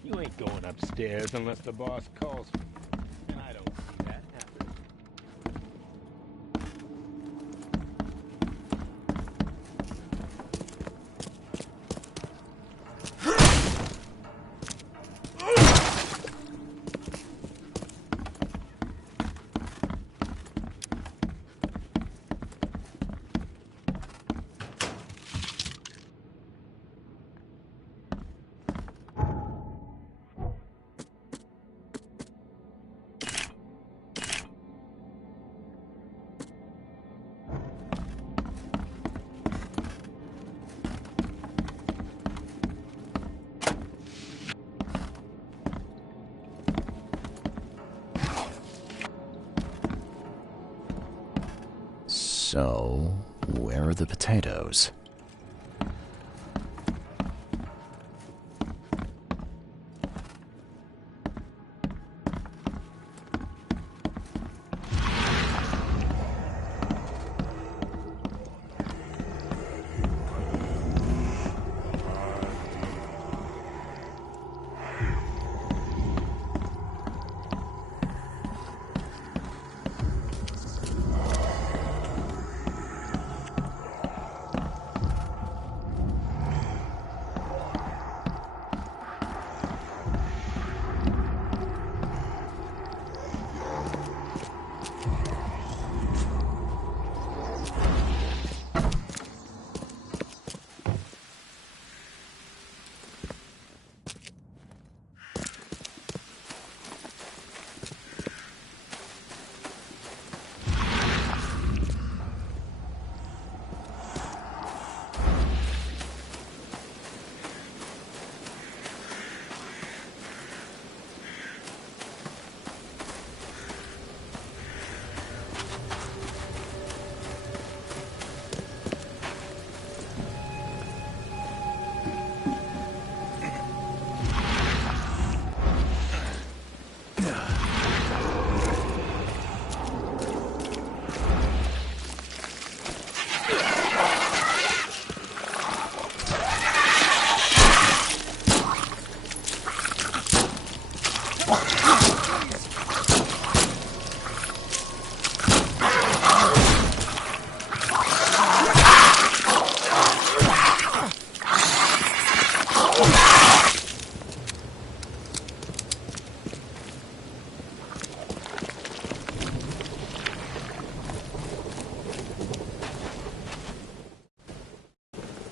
You ain't going upstairs unless the boss calls for you. And I don't see that happening. So, where are the potatoes?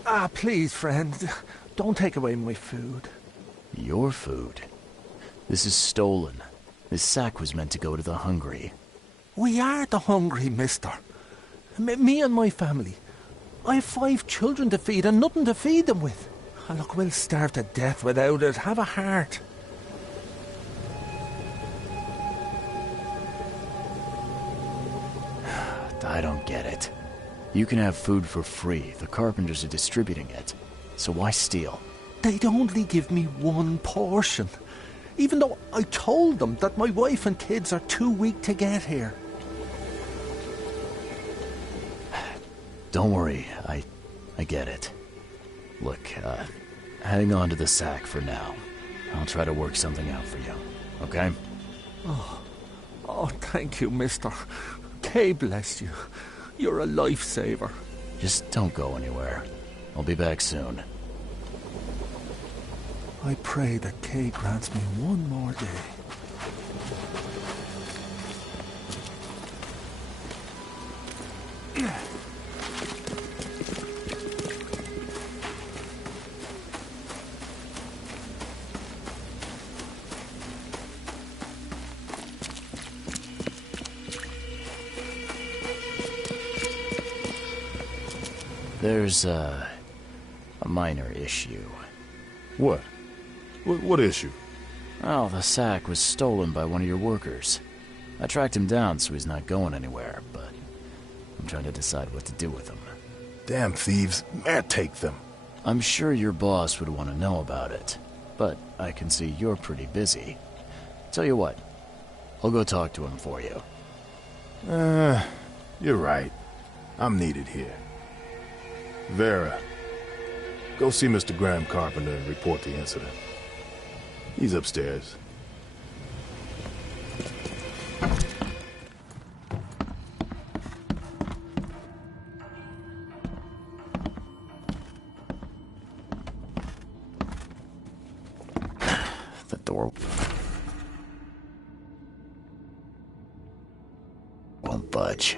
Ah, please, friend. Don't take away my food. Your food? This is stolen. This sack was meant to go to the hungry. We are the hungry, mister. Me and my family. I have 5 children to feed and nothing to feed them with. Oh, look, we'll starve to death without it. Have a heart. I don't get it. You can have food for free. The carpenters are distributing it. So why steal? They'd only give me one portion. Even though I told them that my wife and kids are too weak to get here. Don't worry, I get it. Look, hang on to the sack for now. I'll try to work something out for you, okay? Oh, thank you, mister. Kay bless you. You're a lifesaver. Just don't go anywhere. I'll be back soon. I pray that Kay grants me one more day. There's a minor issue. What? What issue? Oh, the sack was stolen by one of your workers. I tracked him down so he's not going anywhere, but I'm trying to decide what to do with him. Damn thieves. Man, take them. I'm sure your boss would want to know about it, but I can see you're pretty busy. Tell you what, I'll go talk to him for you. You're right. I'm needed here. Vera, go see Mr. Graham Carpenter and report the incident. He's upstairs. The door won't budge.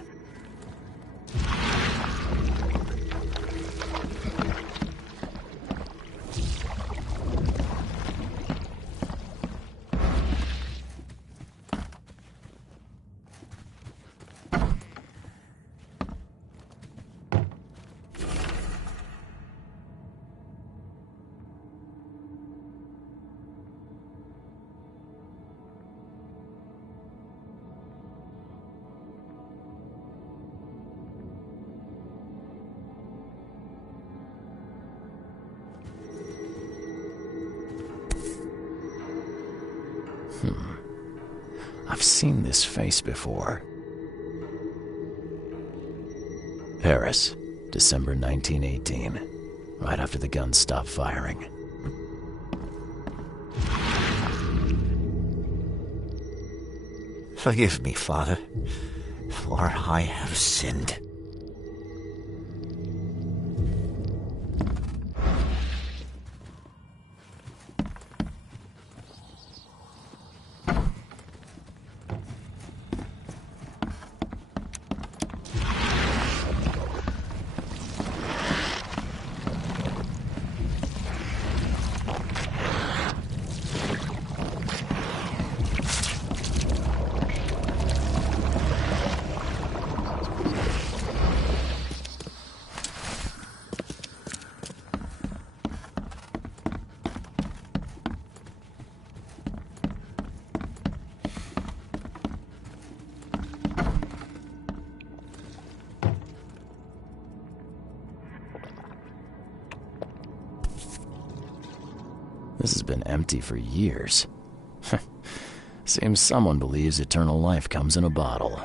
I've seen this face before. Paris, December 1918, right after the guns stopped firing. Forgive me, Father, for I have sinned. This has been empty for years. Seems someone believes eternal life comes in a bottle.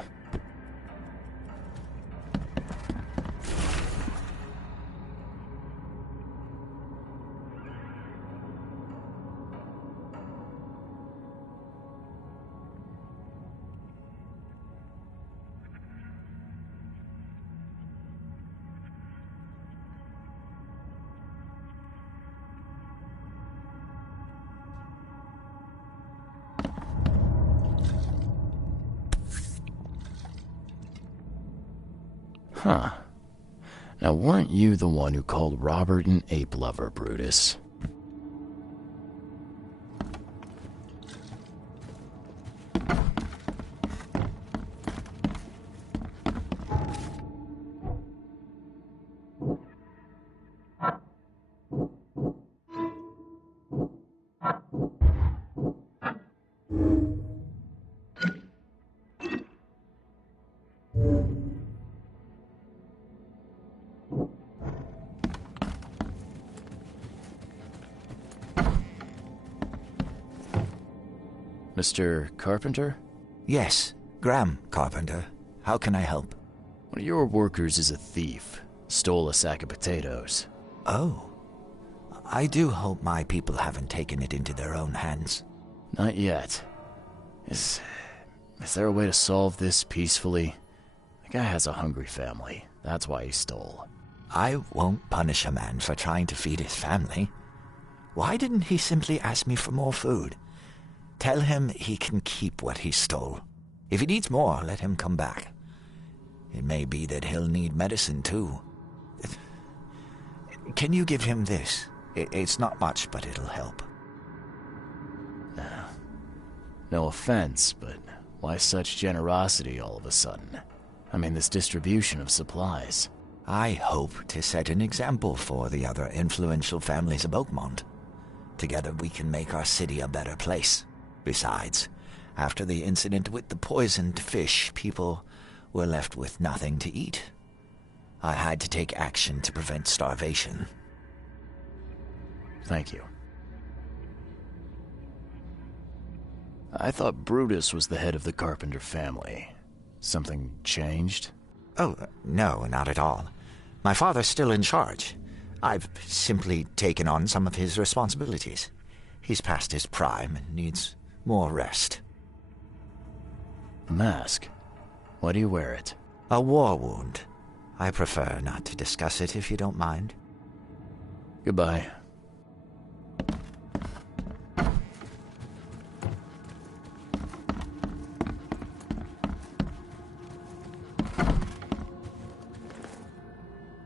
Huh. Now, weren't you the one who called Robert an ape lover, Brutus? Mr. Carpenter? Yes, Graham Carpenter. How can I help? One of your workers is a thief. Stole a sack of potatoes. Oh. I do hope my people haven't taken it into their own hands. Not yet. Is there a way to solve this peacefully? The guy has a hungry family. That's why he stole. I won't punish a man for trying to feed his family. Why didn't he simply ask me for more food? Tell him he can keep what he stole. If he needs more, let him come back. It may be that he'll need medicine, too. Can you give him this? It's not much, but it'll help. No offense, but why such generosity all of a sudden? I mean, this distribution of supplies. I hope to set an example for the other influential families of Oakmont. Together we can make our city a better place. Besides, after the incident with the poisoned fish, people were left with nothing to eat. I had to take action to prevent starvation. Thank you. I thought Brutus was the head of the Carpenter family. Something changed? Oh, no, not at all. My father's still in charge. I've simply taken on some of his responsibilities. He's past his prime and needs more rest. A mask? Why do you wear it? A war wound. I prefer not to discuss it if you don't mind. Goodbye.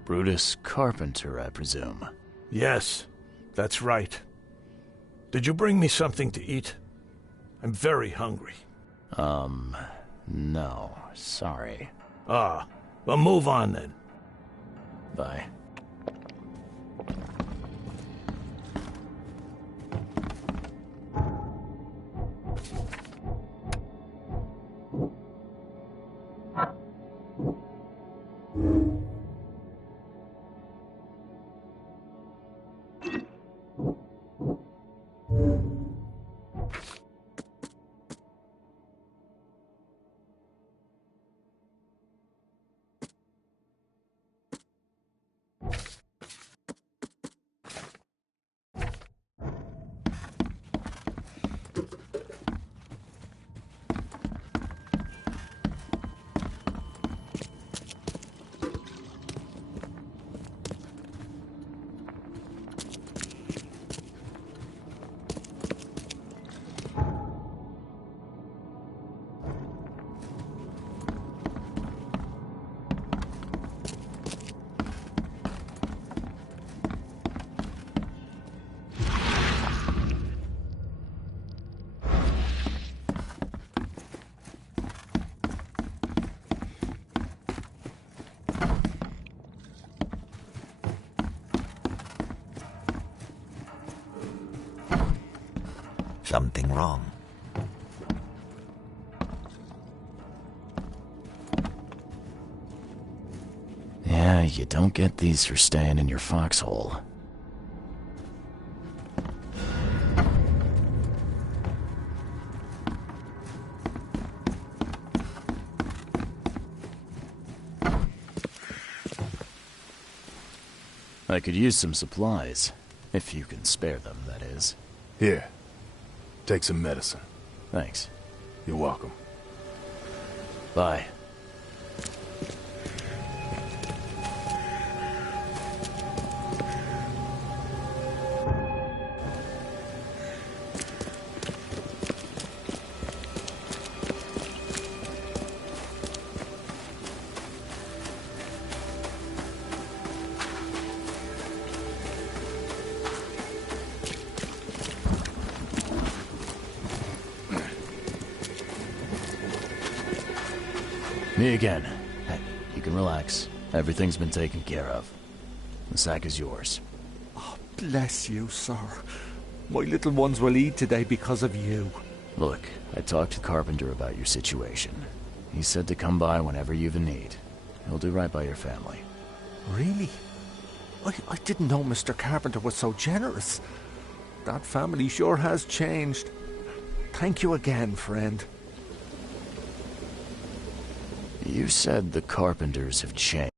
Brutus Carpenter, I presume. Yes, that's right. Did you bring me something to eat? I'm very hungry. No, sorry. Ah, well, move on then. Bye. Something wrong. Yeah, you don't get these for staying in your foxhole. I could use some supplies. If you can spare them, that is. Here. Take some medicine. Thanks. You're welcome. Bye. Me again. You can relax. Everything's been taken care of. The sack is yours. Oh, bless you, sir. My little ones will eat today because of you. Look, I talked to Carpenter about your situation. He said to come by whenever you've a need. He'll do right by your family. Really? I didn't know Mr. Carpenter was so generous. That family sure has changed. Thank you again, friend. You said the Carpenters have changed.